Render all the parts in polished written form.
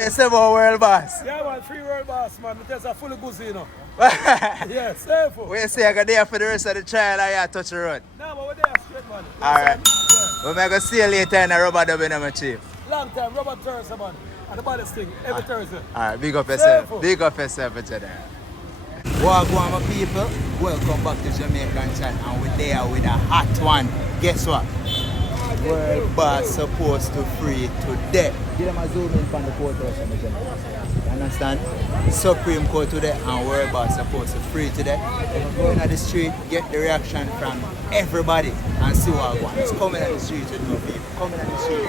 It's about world boss. Yeah, man, free world boss, man. It is a full of goods, you know. Yes, safe. We say I got there for the rest of the trial and you touch the road. No, but we're there straight, man. Alright. Yeah. We're going to see you later in a rubber dubbing, my chief. Long time, Robert Thursday, man. And the baddest thing, every Thursday. Alright, big up yourself. Safe. Big up yourself, today. Wagwan, my people. Welcome back to Jamaican Chat. And we're there with a hot one. Guess what? World boss supposed to free today. Give them a zoom in from the courthouse. You understand? Supreme Court today and world boss supposed to free today. Go in the street, get the reaction from everybody and see what I want. It's coming at the street with no people. Coming at the street.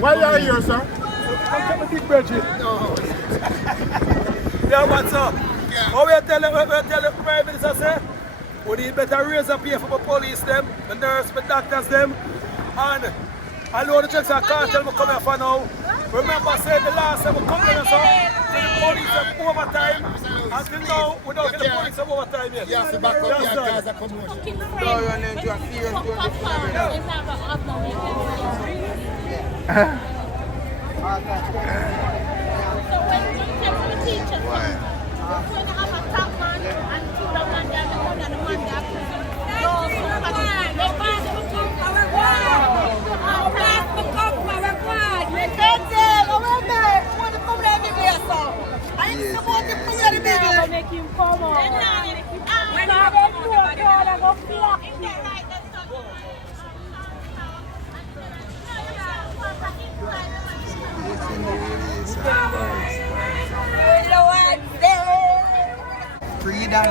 Why are you here, sir? Come to big bridget. No. Yeah, what's up? Yeah. Oh, we tell the Prime Minister, say, we need better raise up here for the police, them, the nurse, the doctors, them. And I know the checks are cartel, we come here for now. Remember, say the last time we come here, so the police have overtime. Until now, we don't get the police have overtime yet. Yes, the back up here cause a commotion. No, you're not doing Freedom,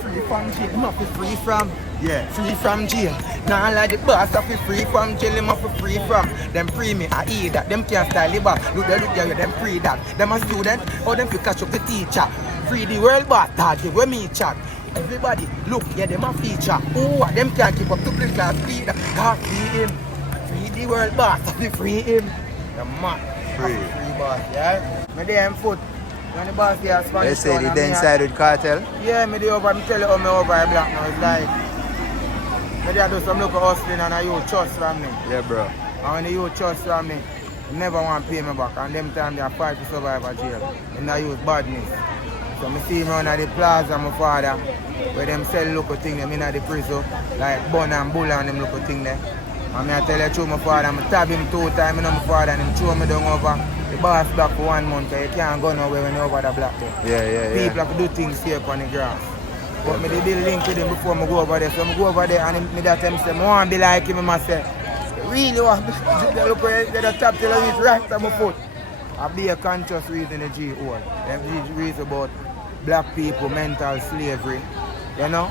free from jail, him have to free from. Yeah. Free from jail. Nah, like the boss have to free from jail, him have to free from. Them free me, I eat that. Them can't style the boss. Look there, them free that. Them a student, or them fi catch up the teacher. Free the world boss, dog, give me chat. Everybody, look, yeah, them a feature. Oh, them can't keep up to the class, free that. God, free him. Free the world boss, have to free him. The man. Free. Free boss, yeah? Me there, foot. When the boss here Spanish. They say the den side with cartel. Yeah, me dey over, me tell you how me over a black now. It's like, me dey do some local hustling and I youth trust from me. Yeah, bro. And when the youth trust from me, never want to pay me back. And them time they are fight to survive a jail. And I use badness. So me see me on the plaza, my father, where them sell local thing them in the prison, like bun and bull and them local thing there. And me I tell you true, my father, I stab him 2 times, you know my father, and him throw me down over. The boss back for 1 month, you can't go nowhere when you're over the block there. Yeah. People have to do things here on the grass. But me did link with him before I go over there. So I go over there and me that time say, I want to be like him, I say, really want to be look where the top till I reach right on my foot. I be a conscious reason the G all. Them reason about black people, mental slavery. You know?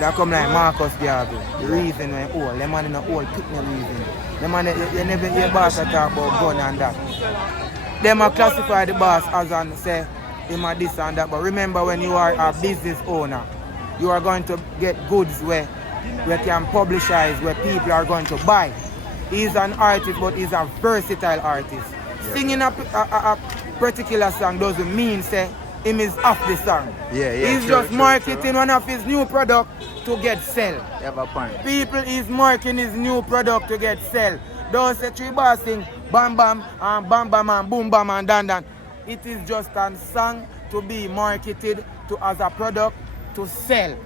That come like Marcus Garvey. The reason when all, them man in the old pick no reason. Them man, you never hear boss talk about gun and that. Them a classify the boss as and say him a this and that. But remember when you are a business owner, you are going to get goods where can publicize, where people are going to buy. He's an artist, but he's a versatile artist. Yeah. Singing a particular song doesn't mean say him is off the song. He's just marketing one of his new product to get sell. You have a point. People is marketing his new product to get sell. Don't say three bars sing bam bam and boom bam and dan. It is just a song to be marketed to as a product to sell.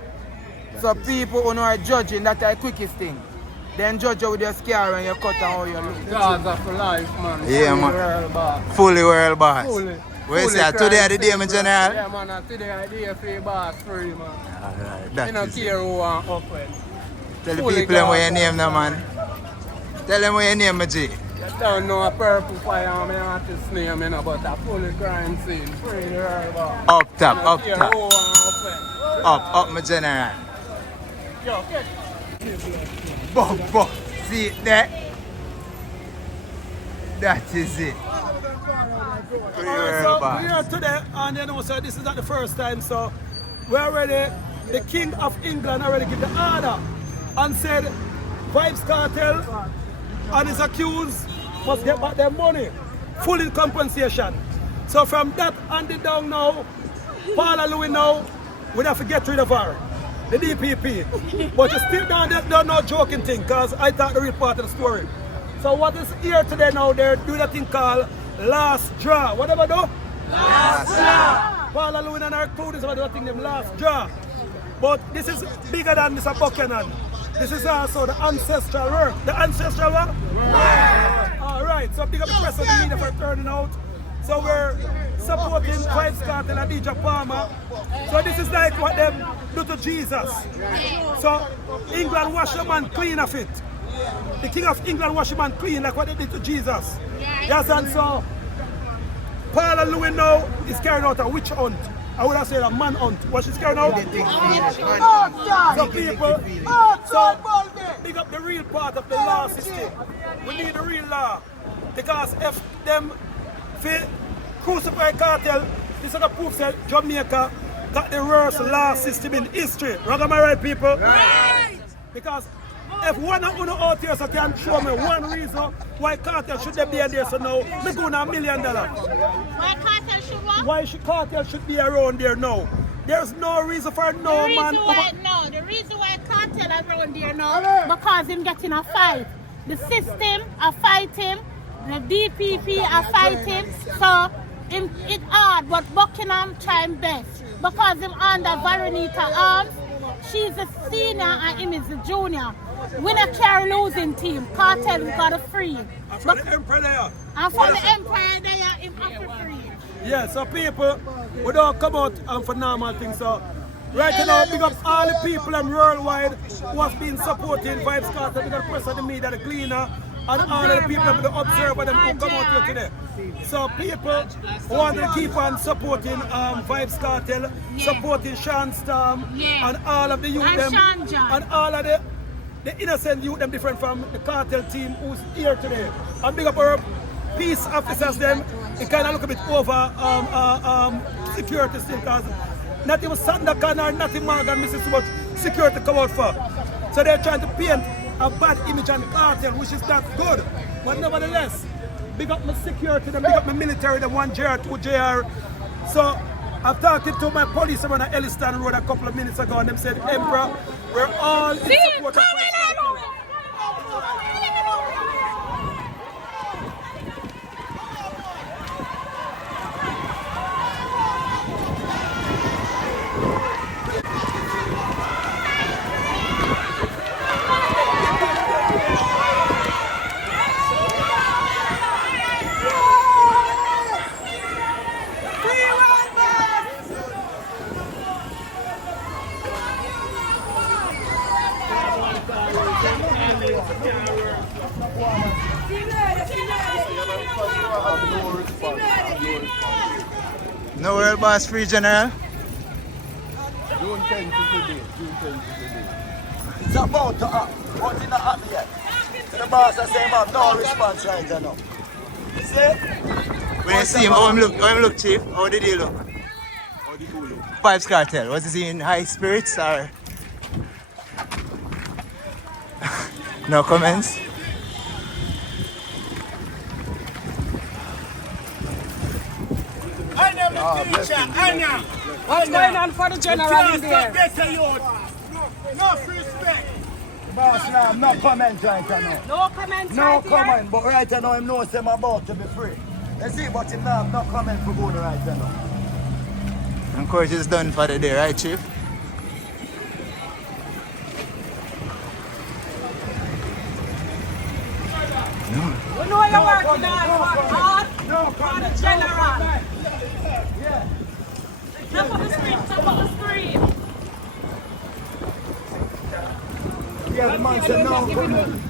So people who are judging, that's the quickest thing. Then judge you with your scar and your cut and how you look. Gaza for life, man. Yeah, man. Fully world boss. Where is that? Today at the day, my general? Yeah, man, today I day free boss free, man. Alright, I that don't is care it. who want open. Tell the Fully people them what your gone. name now, man. Tell them what your name, my G. You don't know a purple fire on my artist name, you know, but a fully crime scene. Free the herb. Up top, I up don't care top. who want open. Up, my general. Yo, get Boom. See it there? That is it. Alright, so we're here today, and you know, so this is not the first time, so we're already, the King of England already give the order and said Vybz Kartel and his accused must get back their money, full in compensation. So from that and it down now, Paula Louis now, we have to get rid of her, the DPP. But you still don't know joking thing, because I thought the real part of the story. So what is here today now, they're doing a thing called last draw. Whatever do? Last draw. Paula Louis and her crew is about doing them last draw. But this is bigger than Mr. Buchanan. This is also the ancestral work. The ancestral work? Alright, so big up the press and the media for turning out. So we're supporting Vybz Kartel and DJ Palmer. So this is like what them do to Jesus. So England wash a man clean of it. The King of England wash a man clean like what they did to Jesus. Yes, and so Paula Louis now is carrying out a witch hunt. I would have said a man hunt. What she's carrying out? So people, so big up the real part of the law system. We need the real law. Because if them crucify cartel, this is the proof that Jamaica got the worst law system in history. Right, am I right, people? Right. Because if one of you out here so can show me one reason why cartel should be there so now, me go $1 million. Why cartel should what? Why cartel should be around there now? There's no reason for no man. The reason why cartel around there now, because him getting a fight. The system are fighting, the DPP are fighting, so it's hard, but Buchanan trying best. Because him under Veronica Arms, she's a senior and him is a junior. We not carry losing team. Cartel we got a free. And for the Emperor there. And for the Empire there, him have a free. Yeah, so people, we don't come out for normal things. So right now, big up all the people worldwide who has been supporting Vybz Kartel. We got the press of the media, the cleaner, and all of the people, the observer, them who come out here today. So people who want to keep on supporting Vybz Kartel, supporting Sean Storm, and all of the youth them, and all of the innocent youth them different from the cartel team who's here today. And big up our peace officers them. It kind of look a bit over security still, because not even Sandakan or nothing Morgan missing so much security come out for. So they're trying to paint a bad image on the cartel, which is not good. But nevertheless, big up my security, them, big up my military, them 1 JR, 2 JR. So I'm talking to my police around Elliston Road a couple of minutes ago, and them said, Emperor, we're all in support of No world boss free, General. June 10 to today. It's about to happen, but it's not happened yet. The boss has said, man, no response right now. You see? When you see him, how him look, Chief? How did he look? How did you look? Vybz Kartel, was he in high spirits or? No comments? I am the teacher, I am. What's going on for the general in there? No respect. Boss, now, no comment right now. No comment No right comment, here. but right now, him knows him about to be free. You see, but him now, no comment for good right now. And course is done for the day, right, Chief? We know you're working hard for the general. Top of the screen, top of the screen. Yeah, the man said no.